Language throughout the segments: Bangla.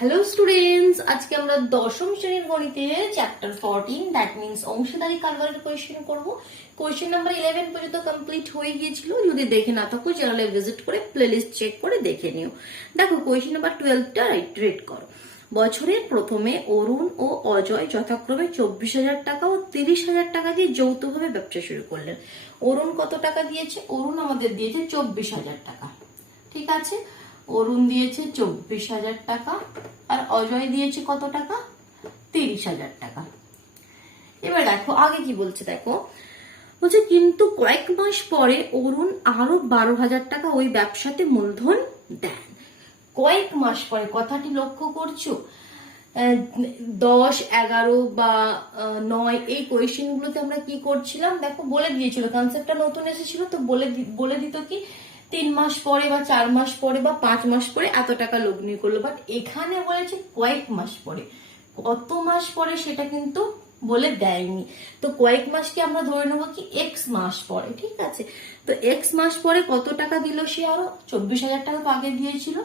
হ্যালো স্টুডেন্টস, আজকে আমরা দশম শ্রেণীর গণিতে চ্যাপ্টার 14 দ্যাট মিন্স অংশীদারি কারবারের কোয়েশ্চেন করব। কোয়েশ্চেন নাম্বার 11 পর্যন্ত কমপ্লিট হয়ে গিয়েছিল। যদি দেখে না থাকো চ্যানেলে ভিজিট করে প্লেলিস্ট চেক করে দেখে নিও। দেখো কোয়েশ্চেন নাম্বার 12টা রিড করো। বছরের প্রথমে অরুণ ও অজয় যথাক্রমে 24,000 টাকা ও 30,000 টাকা দিয়ে যৌথভাবে ব্যবসা শুরু করলেন। অরুণ কত টাকা দিয়েছে? অরুণ আমাদের দিয়েছে 24,000 টাকা। ঠিক আছে, অরুণ দিয়েছে 24,000 টাকা আর অজয় দিয়েছে কত টাকা? 30,000 টাকা। এবার দেখো আগে কি বলছে, দেখো বলছে কিন্তু কয়েক মাস পরে অরুণ আরো 12,000 টাকা ওই ব্যবসাতে মূলধন দেন। কয়েক মাস পরে কথাটি লক্ষ্য করছো? 10, 11 বা 9 এই কোয়েশ্চেন গুলোতে আমরা কি করছিলাম, দেখো বলে দিয়েছিল, কনসেপ্টটা নতুন এসেছিল তো বলে দিত কি 3 মাস পরে বা 4 মাস পরে বা 5 মাস পরে এত টাকা লগ্নি করলো। বাট এখানে বলেছে কয়েক মাস পরে, কত মাস পরে সেটা কিন্তু বলে দেয়নি। তো কয়েক মাসকে আমরা ধরে নেবো কি এক্স মাস পরে। ঠিক আছে, তো এক্স মাস পরে কত টাকা দিল সে? আরো 24,000 টাকা তো আগে দিয়েছিল,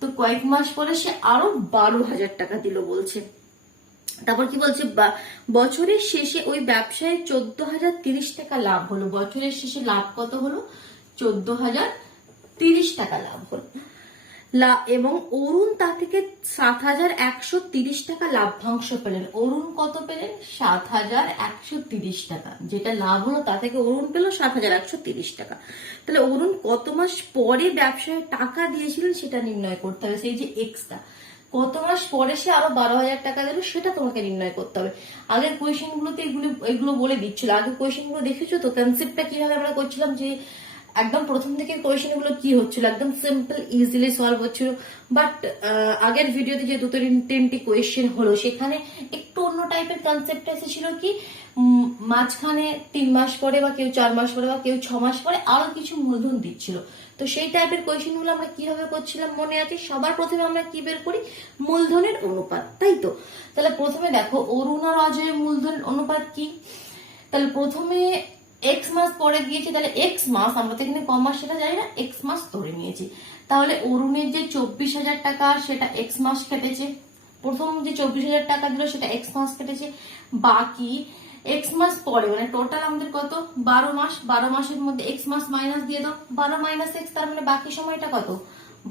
তো কয়েক মাস পরে সে আরো 12,000 টাকা দিল বলছে। তারপর কি বলছে, বছরের শেষে ওই ব্যবসায় 14,030 টাকা লাভ হলো। বছরের শেষে লাভ কত হলো? 14,030 টাকা লাভ হলো। এবং অরুণ তা থেকে 7,130 টাকা লাভ্যাংশ পেলেন। অরুণ কত পেলেন? 7,130 টাকা। যেটা লাভ হলো তা থেকে অরুণ পেল 7,130 টাকা। তাহলে অরুণ কত মাস পরে ব্যবসায় টাকা দিয়েছিলেন সেটা নির্ণয় করতে হবে। সেই যে এক্সটা কত মাস পরে সে আরো 12,000 টাকা দিল সেটা তোমাকে নির্ণয় করতে হবে। আগের কোয়েশ্চেন গুলোতে এগুলো বলে দিচ্ছিল। আগের কোয়েশ্চেন গুলো দেখেছো তো, কনসেপ্টটা কিভাবে আমরা করছিলাম, যে একদম প্রথম থেকে কোয়েশ্চেন গুলো কি হচ্ছিল, একদম সিম্পল ইজিলি সলভ হচ্ছিল। বাট আগের ভিডিওতে যে দুটো তিনটি কোয়েশ্চেন হলো সেখানে একটু অন্য টাইপের কনসেপ্ট এসেছিল কি মাঝখানে 3 মাস পরে বা কেউ 4 মাস পরে বা কেউ 6 মাস পরে আরো কিছু মূলধন দিচ্ছিল। তো সেই টাইপের কোয়েশ্চেন গুলো আমরা কিভাবে করছিলাম মনে আছে? সবার প্রথমে আমরা কি বের করি? মূলধনের অনুপাত, তাই তো? তাহলে প্রথমে দেখো অরুণ আর অজয়ের মূলধনের অনুপাত কি? তাহলে প্রথমে এক্স মাস পরে দিয়েছি, তাহলে এক্স মাস, আমরা তো এখানে কম মাস সেটা জানি না, এক্স মাস ধরে নিয়েছি। তাহলে অরুণের যে 24,000 টাকা সেটা এক্স মাস কেটেছে, প্রথম যে 24,000 টাকা দিল সেটা এক্স মাস কেটেছে। বাকি এক্স মাস পরে মানে টোটাল আমাদের কত? 12 মাস। 12 মাসের মধ্যে এক্স মাস মাইনাস দিয়ে দাও, 12 মাইনাস এক্স, তার মানে বাকি সময়টা কত?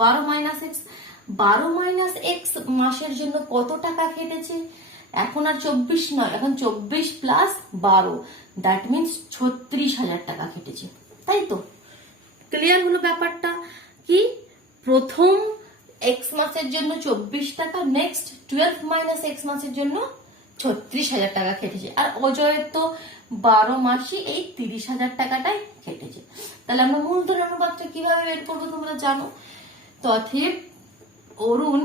12 মাইনাস এক্স। 12 মাইনাস এক্স মাসের জন্য কত টাকা কেটেছে? এখন আর 24 নয়, এখন 24 প্লাস 12, দ্যাট মিনস 36,000 টাকা কেটেছে, তাই তো? ক্লিয়ার হলো ব্যাপারটা? কি প্রথম এক্স মাসের জন্য 24 টাকা, নেক্সট 12 মাইনাস এক্স মাসের জন্য 36,000 টাকা কেটেছে। আর অজয়ের তো 12 মাসই এই 30,000 টাকাটাই কেটেছে। তাহলে আমরা মূলধন অনুপাতটা কিভাবে বের করবো তোমরা জানো। তথেব অরুণ,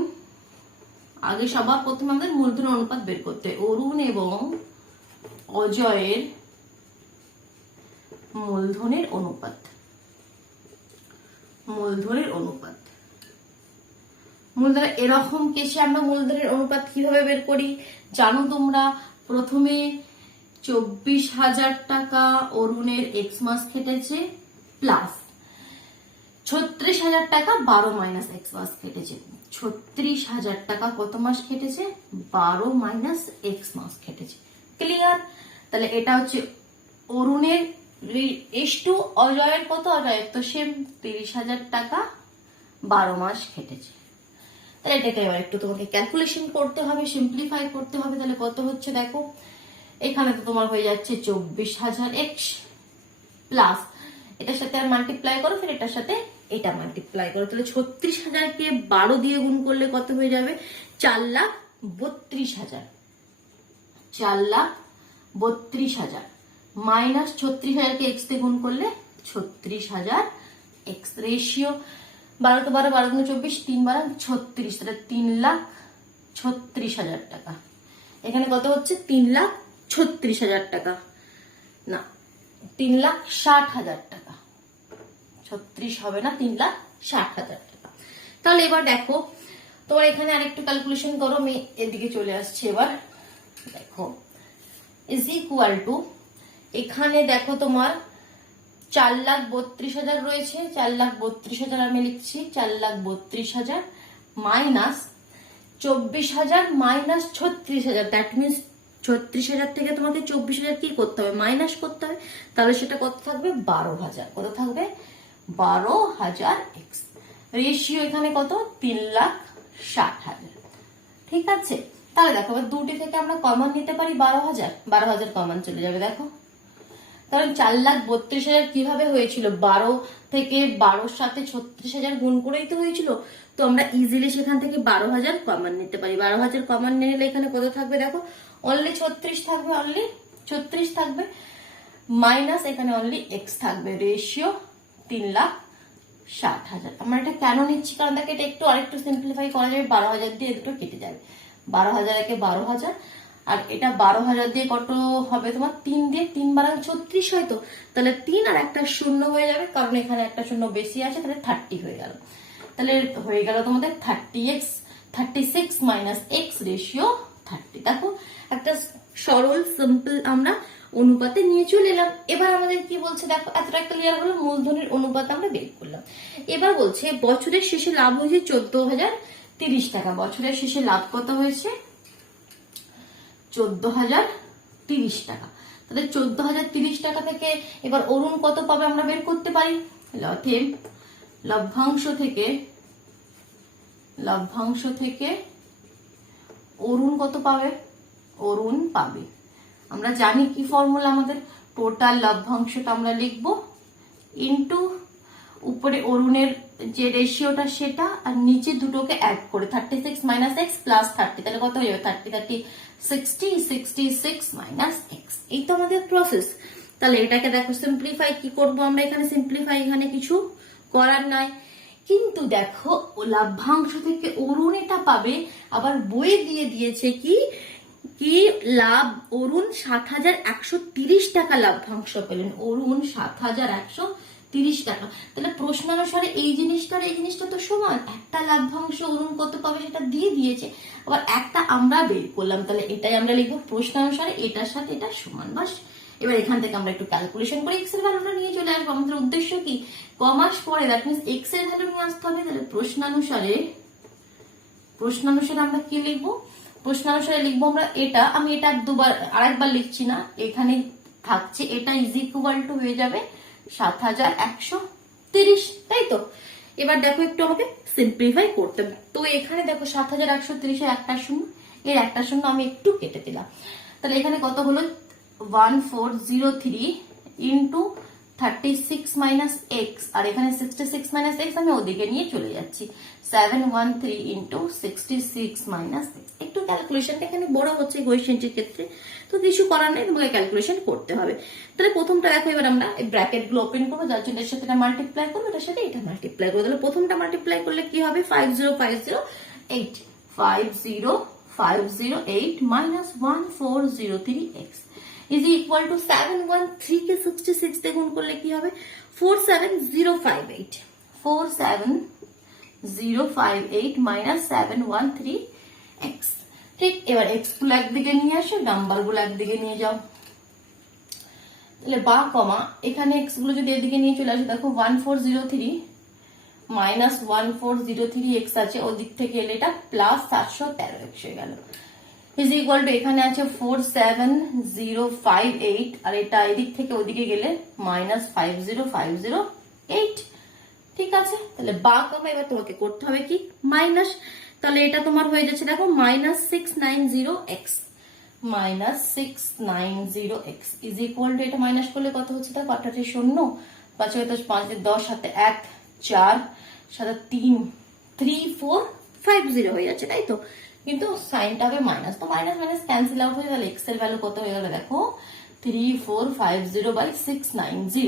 আগে সবার প্রথমে আমাদের মূলধন অনুপাত বের করতে হয়। অরুণ এবং অজয়ের মূলধনের অনুপাত। মূলধনের অনুপাত, মূলধন এরকম কেসে আমরা মূলধনের অনুপাত কিভাবে বের করি জানো তোমরা? প্রথমে 24,000 টাকা অরুণের এক্স মাস কেটেছে প্লাস 36,000 টাকা 12 মাইনাস এক্স মাস কেটেছে। 36,000 টাকা কত মাস কেটেছে? 12 মাইনাস এক্স মাস কেটেছে। ক্লিয়ার? তাহলে এটা হচ্ছে অরুণের টু অজয়ের কত? অজয়ের তো সেম 30,000 টাকা 12 মাস কেটেছে। তাহলে এটাকে এবার একটু তোমাকে ক্যালকুলেশন করতে হবে, সিম্পলিফাই করতে হবে। তাহলে কত হচ্ছে দেখো, এখানে তো তোমার হয়ে যাচ্ছে 24,000 এক্স প্লাস এটার সাথে আর মাল্টিপ্লাই করো, ফের এটার সাথে এটা মাল্টিপ্লাই করো। তাহলে 36,000 কে 12 দিয়ে গুণ করলে কত হয়ে যাবে? 4,32,000। 4,32,000 মাইনাস 36,000 কে এক্স দিয়ে গুণ করলে 36,000 এক্স। রেশিও 12 তো 12, 12 গুণ 24, 3 12 36, তাহলে 3,36,000 টাকা। এখানে কত হচ্ছে? 3,36,000 টাকা না, 3,60,000 টাকা। 36 হবে না, 3,60,000 টাকা। তাহলে এবার দেখো তোমার এখানে আরেকটু ক্যালকুলেশন করো, আমি এদিকে চলে আসছি। এবার দেখো ইজ ইকুয়াল টু, এখানে দেখো তোমার 4,32,000 রয়েছে। 4,32,000 আমি লিখছি, 4,32,000 মাইনাস 24,000 মাইনাস 36,000, দ্যাট মিনস 36,000 থেকে তোমাকে 24,000 কি করতে হবে, মাইনাস করতে হবে। তাহলে সেটা কত থাকবে, 12,000। কত থাকবে, 12,000 এক্স। রেশিও এখানে কত, 3,60,000। ঠিক আছে, তাহলে দেখো এবার দুটি থেকে আমরা কমন নিতে পারি 12,000 কমন চলে যাবে। দেখো কারণ 4,32,000 কিভাবে হয়েছিল, 12 থেকে 12-র সাথে 36,000 গুণ করেই তো হয়েছিল। তো আমরা ইজিলি সেখান থেকে 12,000 কমন নিতে পারি। 12,000 কমন নিলে এখানে কত থাকবে, দেখো অনলি 36 থাকবে, অনলি 36 থাকবে, মাইনাস এখানে অনলি এক্স থাকবে। রেশিও 3,60,000। আমরা এটা কেন নিচ্ছি, কারণ দেখো এটা একটু আরেকটু সিম্পলিফাই করা যাবে। 12,000 দিয়ে দুটো কেটে যাবে, 12,000 একে 12,000, আর এটা 12,000 দিয়ে কত হবে তোমার, 3 দিয়ে 3 বারাং 36 হয়তো, তাহলে 3 আর একটা শূন্য হয়ে যাবে, কারণ এখানে একটা শূন্য বেশি আছে, তাহলে 30 হয়ে গেল। তাহলে হয়ে গেল তোমাদের 30x, 36 মাইনাস এক্স, রেশিও 30। দেখো একটা সরল সিম্পল আমরা অনুপাতে নিয়ে চলে এলাম। এবার আমাদের কি বলছে দেখো, এতটা ক্লিয়ার হলো, মূলধনের অনুপাত আমরা বের করলাম। এবার বলছে বছরের শেষে লাভ হয়েছে 14,030 টাকা। বছরের শেষে লাভ কত হয়েছে, 14,030 টাকা। তাহলে 14,030 টাকা থেকে এবার অরুণ কত পাবে আমরা বের করতে পারি। অতএব লভ্যাংশ থেকে অরুণ কত পাবে, অরুণ পাবে, আমরা জানি কি ফর্মুলা আমাদের, টোটাল লভ্যাংশটা আমরা লিখবো ইনটু উপরে অরুণের যে রেশিওটা সেটা, আর নিচে দুটোকে অ্যাড করে 36 মাইনাস এক্স প্লাস 30, তাহলে কত হয়ে যাবে, 30 60, 66 মাইনাস এক্স। এই তো আমাদের প্রসেস। তাহলে এটাকে দেখো সিম্পলিফাই কি করব আমরা, এখানে সিম্পলিফাই এখানে কিছু করার নাই। কিন্তু দেখো লভ্যাংশ থেকে অরুণ এটা পাবে, আবার বইয়ে দিয়ে দিয়েছে কি কি লাভ, অরুণ 7,130 টাকা লভ্যাংশ পেলেন। অরুণ 7,130 টাকা। তাহলে প্রশ্নানুসারে এই জিনিসটা তো সমান, একটা লভ্যাংশ অরুণ কত পাবে সেটা দিয়ে দিয়েছে, আবার একটা আমরা বের করলাম, তাহলে এটাই আমরা লিখবো প্রশ্নানুসারে এটার সাথে এটা সমান। বাস এবার এখান থেকে আমরা একটু ক্যালকুলেশন করে এক্স এর ভ্যালুটা নিয়ে চলে আসবো। আমাদের উদ্দেশ্য কি, কমাস পরে দ্যাট মিনস এক্স এর ভ্যালু নিয়ে আসতে হবে। তাহলে প্রশ্নানুসারে আমরা কি লিখবো, প্রশ্নানুসারে লিখবো আমরা এটা, আমি এটা আরেকবার লিখছি না, এখানে থাকছে, এটা ইজ ইকুয়াল টু হয়ে যাবে 7,130, তাই তো। এবার দেখো একটু আমাকে সিম্পলিফাই করতে হবে। তো এখানে দেখো 7,130 এর একটা শূন্য, এর একটা শূন্য আমি একটু কেটে দিলাম, তাহলে এখানে কত হলো 1403 ইন্টু 36 মাইনাস এক্স, আর এখানে 66 মাইনাস এক্স আমি ওদিকে নিয়ে চলে যাচ্ছি, 713 ইন্টু 66 মাইনাস এক্স। একটু ক্যালকুলেশনটা এখানে বড় হচ্ছে কোয়েশ্চেনটির ক্ষেত্রে, তো কিছু করার নেই, তোমাকে ক্যালকুলেশন করতে হবে। তাহলে প্রথমটা দেখো, এবার আমরা এই ব্র্যাকেট গুলো ওপেন করবো, যার জন্য এর সাথে এটা মাল্টিপ্লাই করবো, এটার সাথে এটা মাল্টিপ্লাই করবো। তাহলে প্রথমটা মাল্টিপ্লাই করলে কি হবে, 50,508 50,508 minus 1403x is equal to 713 কে 66 দিয়ে গুণ করলে কি হবে, 47058 47058 মাইনাস 713x। ঠিক, এবার x গুলো একদিকে নিয়ে আসো, নাম্বার গুলো একদিকে নিয়ে যাও। তাহলে বা কমা এখানে x গুলো যদি এদিকে নিয়ে চলে আসে, দেখো 1403 মাইনাস 1403x আছে, ওদিক থেকে এলে এটা প্লাস 713x হয়ে গেল, ইজ ইকুয়াল টু এখানে আছে 47058, আর এটা এদিক থেকে ওদিকে গেলে মাইনাস 50508। ঠিক আছে, তাহলে বা কমা এবার তোমাকে করতে হবে কি, মাইনাস, তাহলে এটা তোমার হয়ে যাচ্ছে দেখো minus 690x, minus 690x is equal to, এটা মাইনাস করলে কত হচ্ছে দেখো, 8 শূন্য, 5 5 10 হাতে 1 4 সাথে 3 3450 হয়ে যাচ্ছে, তাই তো। কিন্তু সাইনটা হবে মাইনাস, তো মাইনাস মাইনাস ক্যান্সেল আউট হয়ে গেল, এক্স এর ভ্যালু কত হয়ে গেল দেখো 3450/690।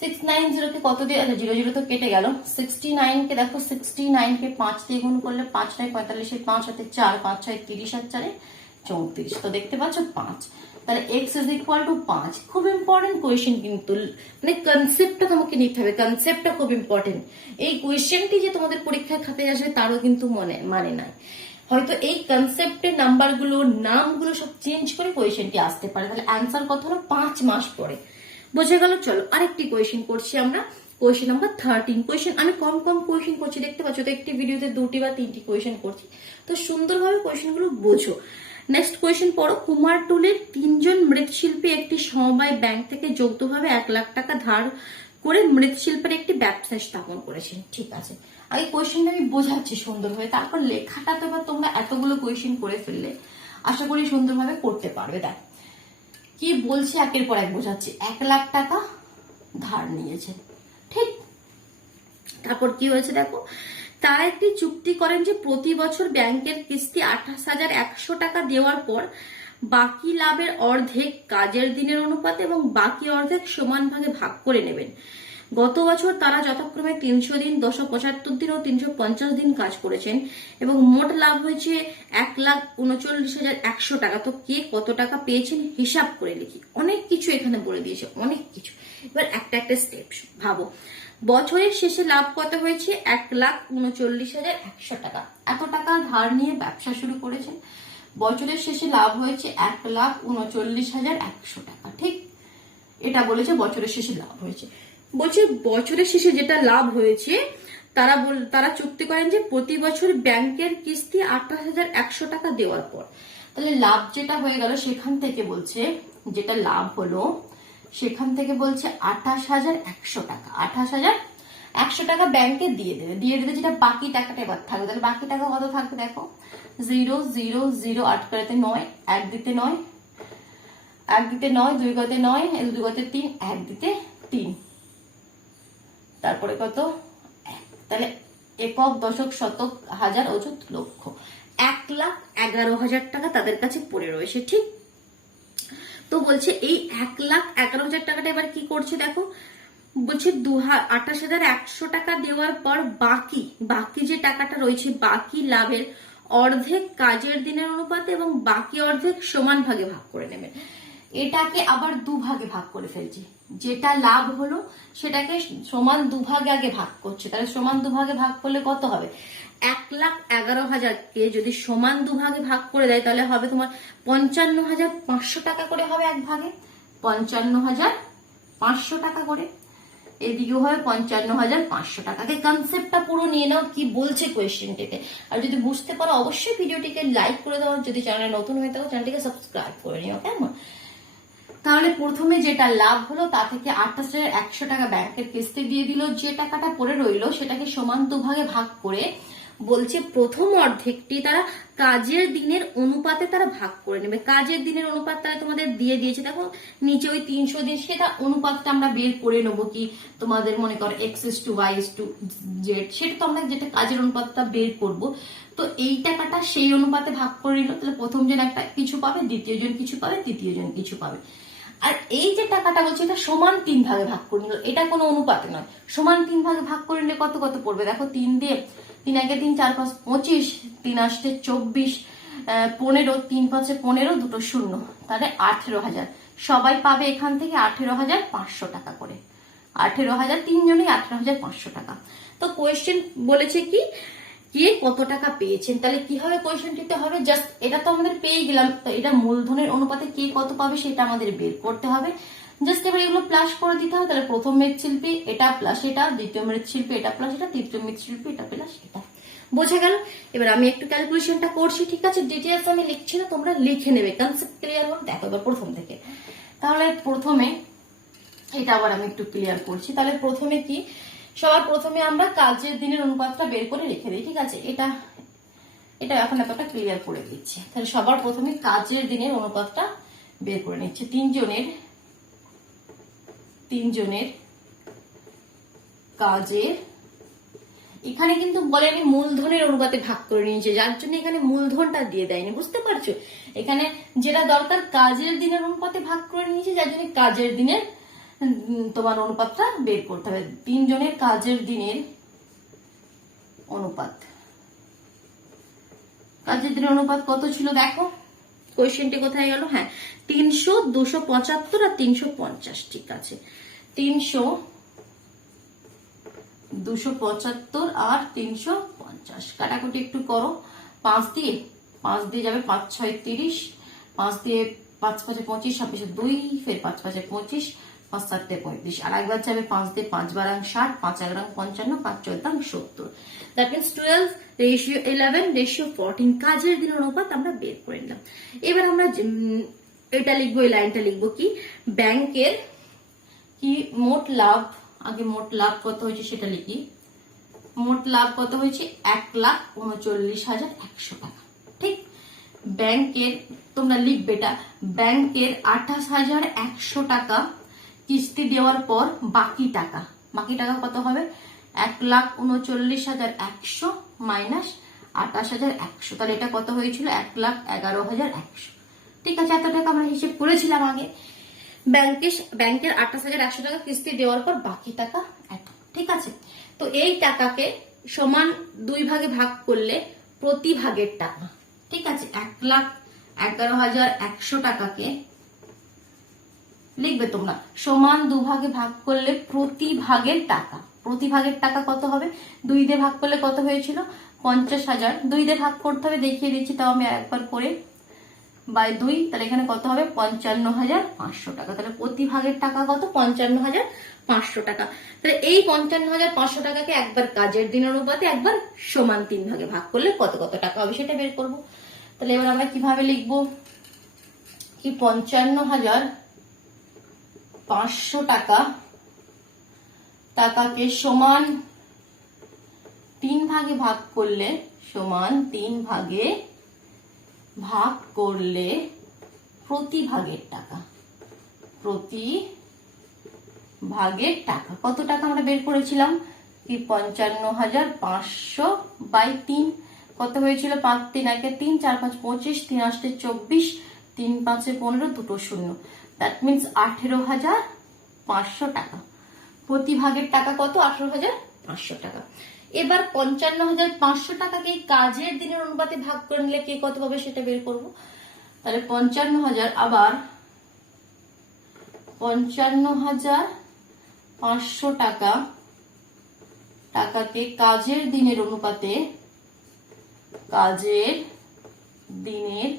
690 কে কত দিয়ে, আচ্ছা 00 তো কেটে গেল, 69 কে দেখো 69 কে 5 দিয়ে গুণ করলে 5 9 45 এর 5 হাতে 4 5 6 30 আর 4 34, তো দেখতে পাচ্ছ 5। তাহলে x ইজ ইকুয়াল টু 5। খুব ইম্পর্টেন্ট কোয়েশ্চেন, কিন্তু মানে কনসেপ্টটা তোমাকে নিতে হবে, কনসেপ্টটা খুব ইম্পর্টেন্ট। এই কোয়েশ্চেনটি যে তোমাদের পরীক্ষায় খাতায় আসবে তারও কিন্তু মানে নাই, হয়তো এই কনসেপ্টের নাম্বারগুলো নামগুলো সব চেঞ্জ করে কোয়েশ্চেনটি আসতে পারে। তাহলে অ্যান্সার কত হলো 5 মাস পরে, বোঝা গেল। চলো আরেকটি কোয়েশ্চেন করছি আমরা। Question number 13। কোয়েশ্চেন আমি কম কম কোয়েশ্চেন করছি, দেখতে পাচ্ছ তো, একটি ভিডিওতে 2টি বা 3টি কোয়েশ্চেন করছি, তো সুন্দরভাবে কোয়েশ্চেন গুলো বোঝো। নেক্সট কোয়েশ্চেন পড়ো। কুমারটুলির 3 জন মৃৎশিল্পী একটি সমবায় ব্যাংক থেকে যৌথভাবে 1 লাখ টাকা ধার করে মৃৎশিল্পের একটি ব্যবসা স্থাপন করেছেন। ঠিক আছে, আগে কোয়েশ্চেনটা আমি বোঝাচ্ছি সুন্দরভাবে, তারপর লেখাটা তো এবার তোমরা এতগুলো কোয়েশ্চেন করে ফেললে আশা করি সুন্দরভাবে করতে পারবে। দেখ কি বলছে, একের পর এক বোঝাচ্ছি। 1 লাখ টাকা ধার নিয়েছে, ঠিক। তারপর কি হয়েছে দেখো, তারা একটি চুক্তি করেন যে প্রতি বছর ব্যাংকের কিস্তি 28,100 টাকা দেওয়ার পর বাকি লাভের অর্ধেক কাজের দিনের অনুপাতে এবং বাকি অর্ধেক সমান ভাগে ভাগ করে নেবেন। গত বছর তারা যথাক্রমে 300 দিন, 275 দিন ও 350 দিন কাজ করেছেন এবং মোট লাভ হয়েছে 1,39,100 টাকা। তো কে কত টাকা পেয়েছেন হিসাব করে লিখি। অনেক কিছু এখানে বলে দিয়েছে, অনেক কিছু। এবার একটা একটা স্টেপ ভাবো। বছরের শেষে লাভ কত হয়েছে? 1,39,100 টাকা। এত টাকা ধার নিয়ে ব্যবসা শুরু করেছেন, বছরের শেষে লাভ হয়েছে 1,39,100 টাকা, ঠিক। এটা বলেছে বছরের শেষে লাভ হয়েছে। বলছে বছরের শেষে যেটা লাভ হয়েছে তারা চুক্তি করেন যে প্রতি বছর ব্যাংকের কিস্তি 28,100 টাকা দেওয়ার পর, তাহলে লাভ যেটা হয়ে গেল সেখান থেকে বলছে, যেটা লাভ হলো সেখান থেকে বলছে 28,100 টাকা। 28,100 টাকা ব্যাংকে দিয়ে দেবে, যেটা বাকি টাকাটা এবার থাকবে। তাহলে বাকি টাকা কত থাকবে দেখো, 0 0 0 8 করে 9, 1 দিতে 9, 1 দিতে 9, 2 গতে 9, 2 গতে 3, 1 দিতে 3, তারপরে কত 1, তাহলে একক, দশক, শতক, হাজার, অযুত, লক্ষ, 1,11,000 টাকা তাদের কাছে পড়ে রয়েছে, ঠিক। তো বলছে এই 1,11,000 টাকাটা এবার কি করছে দেখো, বলছে 28,100 টাকা দেওয়ার পর বাকি যে টাকাটা রয়েছে, বাকি লাভের অর্ধেক কাজের দিনের অনুপাতে এবং বাকি অর্ধেক সমান ভাগে ভাগ করে নেবেন। এটাকে আবার 2 ভাগে ভাগ করে ফেলছি। যেটা লাভ হলো সেটাকে সমান 2 ভাগে আগে ভাগ করছে। তাহলে সমান 2 ভাগে ভাগ করলে কত হবে? 1,11,000 কে যদি সমান 2 ভাগে ভাগ করে দেয় তাহলে হবে তোমার 55,500 টাকা করে হবে এক ভাগে, 55,500 টাকা করে। এদিকেও হবে 55,500 টাকা। কনসেপ্টটা পুরো নিয়ে নাও, কি বলছে কোয়েশ্চেনটিতে। আর যদি বুঝতে পারো অবশ্যই ভিডিওটিকে লাইক করে দাও, যদি চ্যানেলে নতুন হয়ে থাকো চ্যানেলটিকে সাবস্ক্রাইব করে নিও, কেমন। তাহলে প্রথমে যেটা লাভ হলো তা থেকে 28,100 টাকা ব্যাংকের কিস্তি দিয়ে দিল। যে টাকাটা পড়ে রইলো সেটাকে সমান 2 ভাগে ভাগ করে বলছে প্রথম অর্ধেকটি তারা কাজের দিনের অনুপাতে তারা ভাগ করে নেবে। কাজের দিনের অনুপাত তারা তোমাদের দিয়ে দিয়েছে, দেখো নিচে ওই 300 দিন, সেটা অনুপাতটা আমরা বের করে নেবো। কি তোমাদের মনে করো x:y:z, সেটা তো আমরা যেটা কাজের অনুপাতটা বের করব। তো এই টাকাটা সেই অনুপাতে ভাগ করে নিল। তাহলে প্রথম জন একটা কিছু পাবে, দ্বিতীয় জন কিছু পাবে, তৃতীয় জন কিছু পাবে। আর এই যে টাকাটা বলছে এটা সমান 3 ভাগে ভাগ করে নিল। এটা কোনো অনুপাতে নয়, সমান 3 ভাগে ভাগ করে নিলে কত কত পড়বে দেখো, 3 দিয়ে 3 আগে 3, 4 5 25, 3 আসতে 24, 15, 3 5 15, দুটো শূন্য, তাহলে 18,000। সবাই পাবে এখান থেকে 18,500 টাকা করে। 18,000, 3 জনেই 18,500 টাকা। তো কোয়েশ্চেন বলেছে কি কে কত টাকা পেয়েছেন। তাহলে কি হবে কোয়েশ্চেনটিতে হবে জাস্ট, এটা তো আমাদের পেয়ে গেলাম, তো এটা মূলধনের অনুপাতে কে কত পাবে সেটা আমাদের বের করতে হবে। জাস্ট এবার এগুলো প্লাস করে দিতে হবে। তাহলে প্রথম মৃৎশিল্পী এটা প্লাস এটা, দ্বিতীয় মৃৎশিল্পী এটা প্লাস এটা, তৃতীয় মৃৎশিল্পী এটা প্লাস এটা। বোঝা গেল? এবার আমি একটু ক্যালকুলেশনটা করছি, ঠিক আছে। ডিটেলস আমি লিখছি না, তোমরা লিখে নেবে। কনসেপ্ট ক্লিয়ার হল? দেখো এবার প্রথম থেকে। তাহলে প্রথমে এটা আবার আমি একটু ক্লিয়ার করছি। তাহলে প্রথমে কি, সবার প্রথমে আমরা কাজের দিনের অনুপাতটা বের করে রেখে দিই, ঠিক আছে। এটা এখন এতটা ক্লিয়ার করে দিচ্ছি। তাহলে সবার প্রথমে কাজের দিনের অনুপাতটা বের করে নিচ্ছে। 3 জনের কাজের, এখানে কিন্তু বলেনি মূলধনের অনুপাতে ভাগ করে নিয়েছে, যার জন্য এখানে মূলধনটা দিয়ে দেয়নি, বুঝতে পারছো। এখানে যেটা দরকার কাজের দিনের অনুপাতে ভাগ করে নিয়েছে, যার জন্য কাজের দিনের তোমার অনুপাতটা বের করতে হবে। 3 জনের কাজের দিনের অনুপাত, কাজের দিনের অনুপাত কত ছিল দেখো, কোয়েশ্চেনটি কোথায় গেল, হ্যাঁ 300, 275 আর 350, ঠিক আছে। 300, 275 আর 350 কাটাকুটি একটু করো। 5 দিয়ে যাবে 5 6 30, 5 দিয়ে 5 5 25, 26 2, ফের 5 5 25, 5 7 35, আর একবার যাবে 5 দিয়ে 5 বারাং 60, 5 11 55, 5 14 70। দ্যাট মিনস 12 রেশিও 11 রেশিও 14 কাজের দিনের অনুপাত আমরা বের করে নিলাম। এবার আমরা এটা লিখবো, এই লাইনটা লিখবো কি, ব্যাংকের কি মোট লাভ, আগে মোট লাভ কত হয়েছে সেটা লিখি। মোট লাভ কত হয়েছে? 1,39,100 টাকা। ঠিক, ব্যাংকের, তোমরা লিখবে এটা, ব্যাংকের 28,100 টাকা কিস্তি দেওয়ার পর বাকি টাকা কত হবে? 1,39,100 মাইনাস 28,100, তাহলে এটা কত হয়েছিল? 1,11,100। ঠিক আছে, এত টাকা আমরা হিসেব করেছিলাম আগে। ব্যাংকের 28,100 টাকা কিস্তি দেওয়ার পর বাকি টাকা এত। ঠিক আছে, তো এই টাকাকে সমান 2 ভাগে ভাগ করলে প্রতি ভাগের টাকা, ঠিক আছে, 1,11,100 টাকাকে লিখবে তোমরা সমান 2 ভাগে ভাগ করলে প্রতি ভাগের টাকা। প্রতি ভাগের টাকা কত হবে? 2 দিয়ে ভাগ করলে কত হয়েছিল? 50,000। 2 দিয়ে ভাগ করতে হবে, দেখিয়ে দিচ্ছি, তাও আমি একবার করে, বাই 2, তাহলে এখানে কত হবে? 55,500 টাকা। তাহলে প্রতি ভাগের টাকা কত? 55,500 টাকা। তাহলে এই 55,500 টাকাকে একবার কাজের দিন অনুপাতে, একবার সমান 3 ভাগে ভাগ করলে কত কত টাকা হবে সেটা বের করব। তাহলে এবার আমরা কিভাবে লিখবো কি, 55,500 টাকাকে সমান 3 ভাগে ভাগ করলে, সমান 3 ভাগে ভাগ করলে প্রতি ভাগের টাকা, প্রতি ভাগের টাকা কত টাকা আমরা বের করেছিলাম কি, 55,500 বাই 3 কত হয়েছিল? 5 3 1 3, 4 5 25, 3 8 24, 3 5 15, 2 0। দ্যাট মিনস 18,500 টাকা। প্রতি ভাগের টাকা কত? 18,500 টাকা। এবার 55,500 টাকাকে কাজের দিনের অনুপাতে ভাগ করে নিলে কে কত পাবে সেটা বের করব। তাহলে 55,000, আবার 55,500 টাকাকে কাজের দিনের অনুপাতে, কাজের দিনের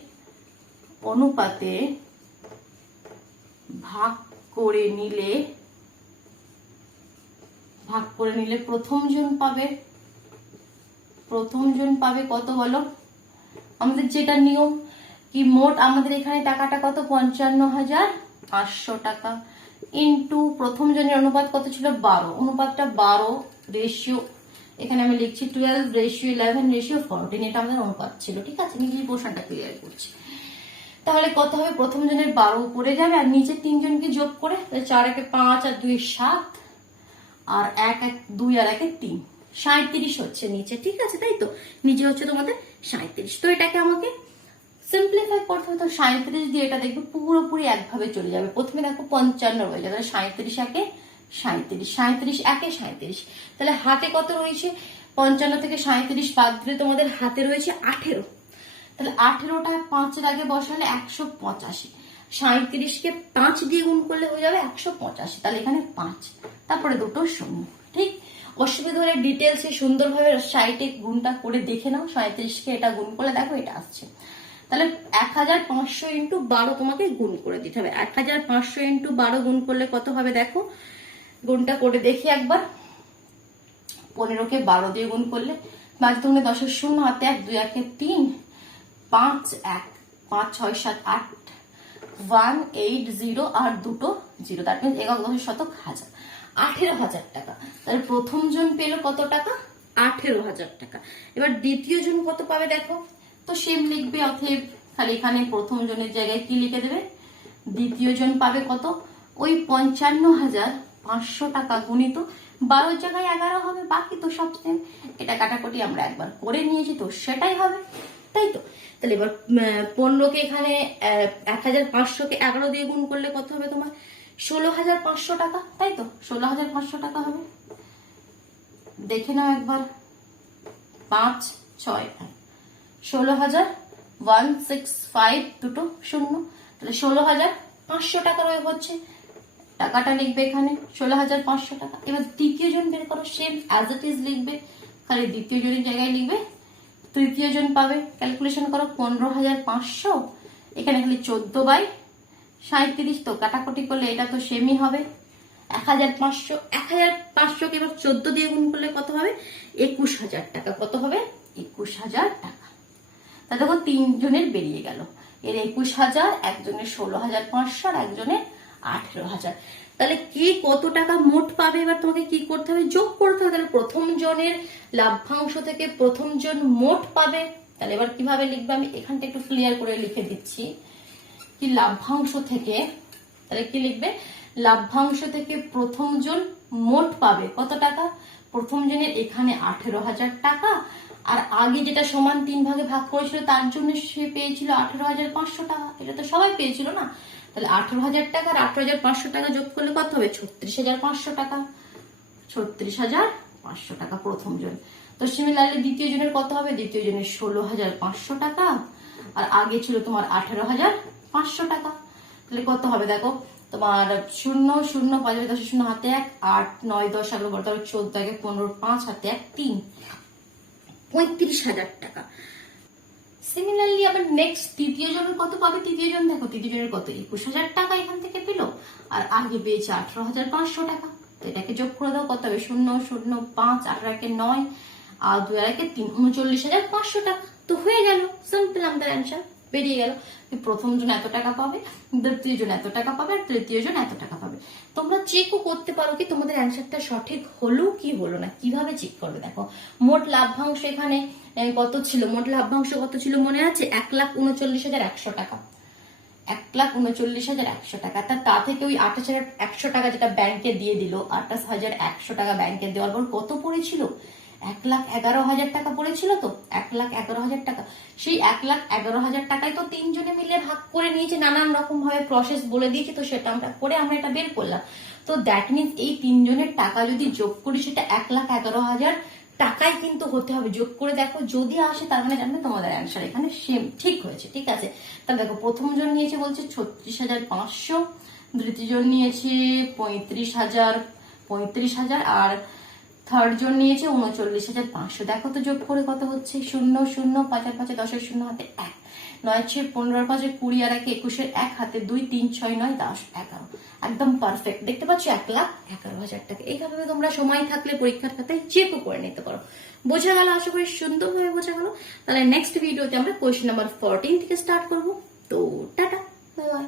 অনুপাতে ভাগ করে নিলে প্রথম জন পাবে কত বলো? আমাদের যেটা নিয়ম কি, মোট আমাদের এখানে টাকাটা কত? 55,500 টাকা ইন্টু প্রথম জনের অনুপাত কত ছিল? 12। অনুপাতটা 12 রেশিও, এখানে আমি লিখছি 12 রেশিও 11 রেশিও 14, এটা আমাদের অনুপাত ছিল। ঠিক আছে, নিজেই পোর্শনটা ক্লিয়ার করছি। তাহলে কত হবে? প্রথম জনের 12 উপরে যাবে, আর নিচে 3 জনকে যোগ করে 4 1 5 আর 2 7, আর 1 1 2 আর 1 3, 37 হচ্ছে নিচে। ঠিক আছে, তাই তো, নিচে হচ্ছে তোমাদের 37। তো এটাকে আমাকে সিম্পলিফাই করতে হবে। তো 37 দিয়ে এটা দেখবে পুরোপুরি একভাবে চলে যাবে। প্রথমে দেখো 55 রয়ে যাবে, 37 1 37, 37 1 37। তাহলে হাতে কত রয়েছে? 55 থেকে 37 বাদ দিলে তোমাদের হাতে রয়েছে 18। তাহলে 18টা 5 এর আগে বসালে 185, 37কে 5 দিয়ে গুণ করলে হয়ে যাবে 185। তাহলে এখানে 5, তারপরে দুটো শূন্য। ঠিক, অসুবিধা হলে ডিটেলসে সুন্দরভাবে সাইটে গুণটা করে দেখে নাও। 37কে এটা গুণ করলে দেখো এটা আসছে। তাহলে 1,500 ইন্টু 12 তোমাকে গুণ করে দিতে হবে। 1,500 ইন্টু 12 গুণ করলে কত হবে দেখো, গুণটা করে দেখি একবার। 15কে 12 দিয়ে গুণ করলে, বাকি তোমরা 10 এর শূন্য, হাতে 1 2 1 3, 5 1 5 6 7 8 1 8 0 আর দুটো 0, দ্যাট মিনস একক দশের শতক হাজার, 18,000 টাকা। তাহলে প্রথম জন পেল কত টাকা? 18,000 টাকা। এবার দ্বিতীয় জন কত পাবে দেখো, তো সেম লিখবে, অতএব খালি এখানে প্রথম জনের জায়গায় কি লিখে দেবে, দ্বিতীয় জন পাবে কত? ওই 55,500 টাকা গুণিত 12 জায়গায় 11 হবে, বাকি তো সব সেম। এটা কাটাকুটি আমরা একবার করে নিয়েছি, তো সেটাই হবে, তাই তো। তাহলে এবার 15কে এখানে 1,500কে 11 দিয়ে গুণ করলে কত হবে তোমার? 16,500 টাকা, তাই তো, 16,500 টাকা হবে। দেখে নাও একবার, 5 6 16,165 দুটো শূন্য, তাহলে 16,500 টাকা হচ্ছে। টাকাটা লিখবে এখানে 16,500 টাকা। এবার দ্বিতীয় জন বের করো, সেম অ্যাজ ইট ইজ লিখবে, খালি দ্বিতীয় জনের জায়গায় লিখবে তৃতীয় জন পাবে। ক্যালকুলেশন করো, 15,500 এখানে খালি 14/37, তো কাটাকুটি করলে এটা তো সেমই হবে, 1500, 1500 কে এবার 14 দিয়ে গুণ করলে কত হবে? 21000 টাকা। কত হবে? 21000 টাকা। তা দেখো 3 জনের বেরিয়ে গেল, এর 21000, একজনের 16500 আর একজনের 18000। তাহলে কে কত টাকা মোট পাবে? এবার তোমাকে কি করতে হবে? যোগ করতে হবে। তাহলে প্রথম জনের লাভ্যাংশ থেকে প্রথম জন মোট পাবে। তাহলে এবার কিভাবে লিখবে? আমি এখানটা একটু ক্লিয়ার করে লিখে দিচ্ছি কি লাভ্যাংশ থেকে, তাহলে কি লিখবে? লাভ্যাংশ থেকে প্রথম জন মোট পাবে কত টাকা? প্রথম জনের এখানে 18000 টাকা, আর আগে যেটা সমান 3 ভাগে ভাগ করেছিল তার জন্য সে পেয়েছিল 18500 টাকা। এটা তো সবাই পেয়েছিল না? তাহলে 18000 টাকা আর 18500 টাকা যোগ করলে কত হবে? 36500 টাকা। 36500 টাকা প্রথম জন। তো সিমিলারলি দ্বিতীয় জনের কত হবে? দ্বিতীয় জনের 16500 টাকা, আর আগে ছিল তোমার 18500 টাকা। তাহলে কত হবে দেখো, তোমার 0 0 5 10 0 হাতে 1, 8 9 10 11 12 14 15 5 হাতে 1 3, 35000 টাকা। সিমিলারলি আবার নেক্সট তৃতীয় জনের কত পাবে? তৃতীয় জন দেখো, তৃতীয় জনের কত? 21000 টাকা এখান থেকে পেলো, আর আগে পেয়েছে 18500 টাকা। তো এটাকে যোগ করে দাও, কত হবে? 0 0 5 8 একে 9 আর 2 আর একে 3, 39500 টাকা। তো হয়ে গেল, সিম্পল আমাদের অ্যান্সার বেরিয়ে গেল। প্রথম জন এত টাকা পাবে, দ্বিতীয় জন এত টাকা পাবে, আর তৃতীয় জন এত টাকা পাবে। তোমরা চেকও করতে পারো কি তোমাদের অ্যান্সারটা সঠিক হলো কি হলো না। কিভাবে চেক করবে? দেখো মোট লাভ্যাংশ এখানে কত ছিল? মোট লাভ্যাংশ কত ছিল মনে আছে? 1,39,100 টাকা। 1,39,100 টাকা। তা থেকে ওই 28,100 টাকা যেটা ব্যাংকে দিয়ে দিল, 28,100 টাকা ব্যাংকে দেওয়ার পর কত পড়েছিল? 1,11,000 টাকা পড়েছিল। তো 1,11,000 টাকা, সেই 1,11,000 টাকায় তো 3 জনে মিলে ভাগ করে নিয়েছে, নানান রকম ভাবে প্রসেস বলে দিয়েছে, তো সেটা আমরা করে আমরা এটা বের করলাম। তো দ্যাট মিনস এই 3 জনের টাকা যদি যোগ করি সেটা 1,11,000 টাকাই কিন্তু হতে হবে। যোগ করে দেখো, যদি আসে তার মানে জানবে তোমাদের অ্যান্সার এখানে সেম ঠিক হয়েছে। ঠিক আছে, তাহলে দেখো প্রথম জন নিয়েছে বলছে 36,500, দ্বিতীয় জন নিয়েছে 35,000, আর থার্ড জন নিয়েছে 39,500। দেখো তো যোগ করে কত হচ্ছে? 0 0 5 5 10 0 হাতে 1, 9 6 15 5 20 আর 1 21 1 হাতে 2 3 6 9 10 11। একদম পারফেক্ট। দেখতে পাচ্ছ 1,11,000 টাকা। এইভাবে তোমরা সময় থাকলে পরীক্ষার খাতায় চেকও করে নিতে পারো। বোঝা গেল? আশা করি সুন্দরভাবে বোঝা গেল। তাহলে নেক্সট ভিডিওতে আমরা কোয়েশ্চেন নাম্বার 14 থেকে স্টার্ট করবো। তো টাটা, বাই বাই।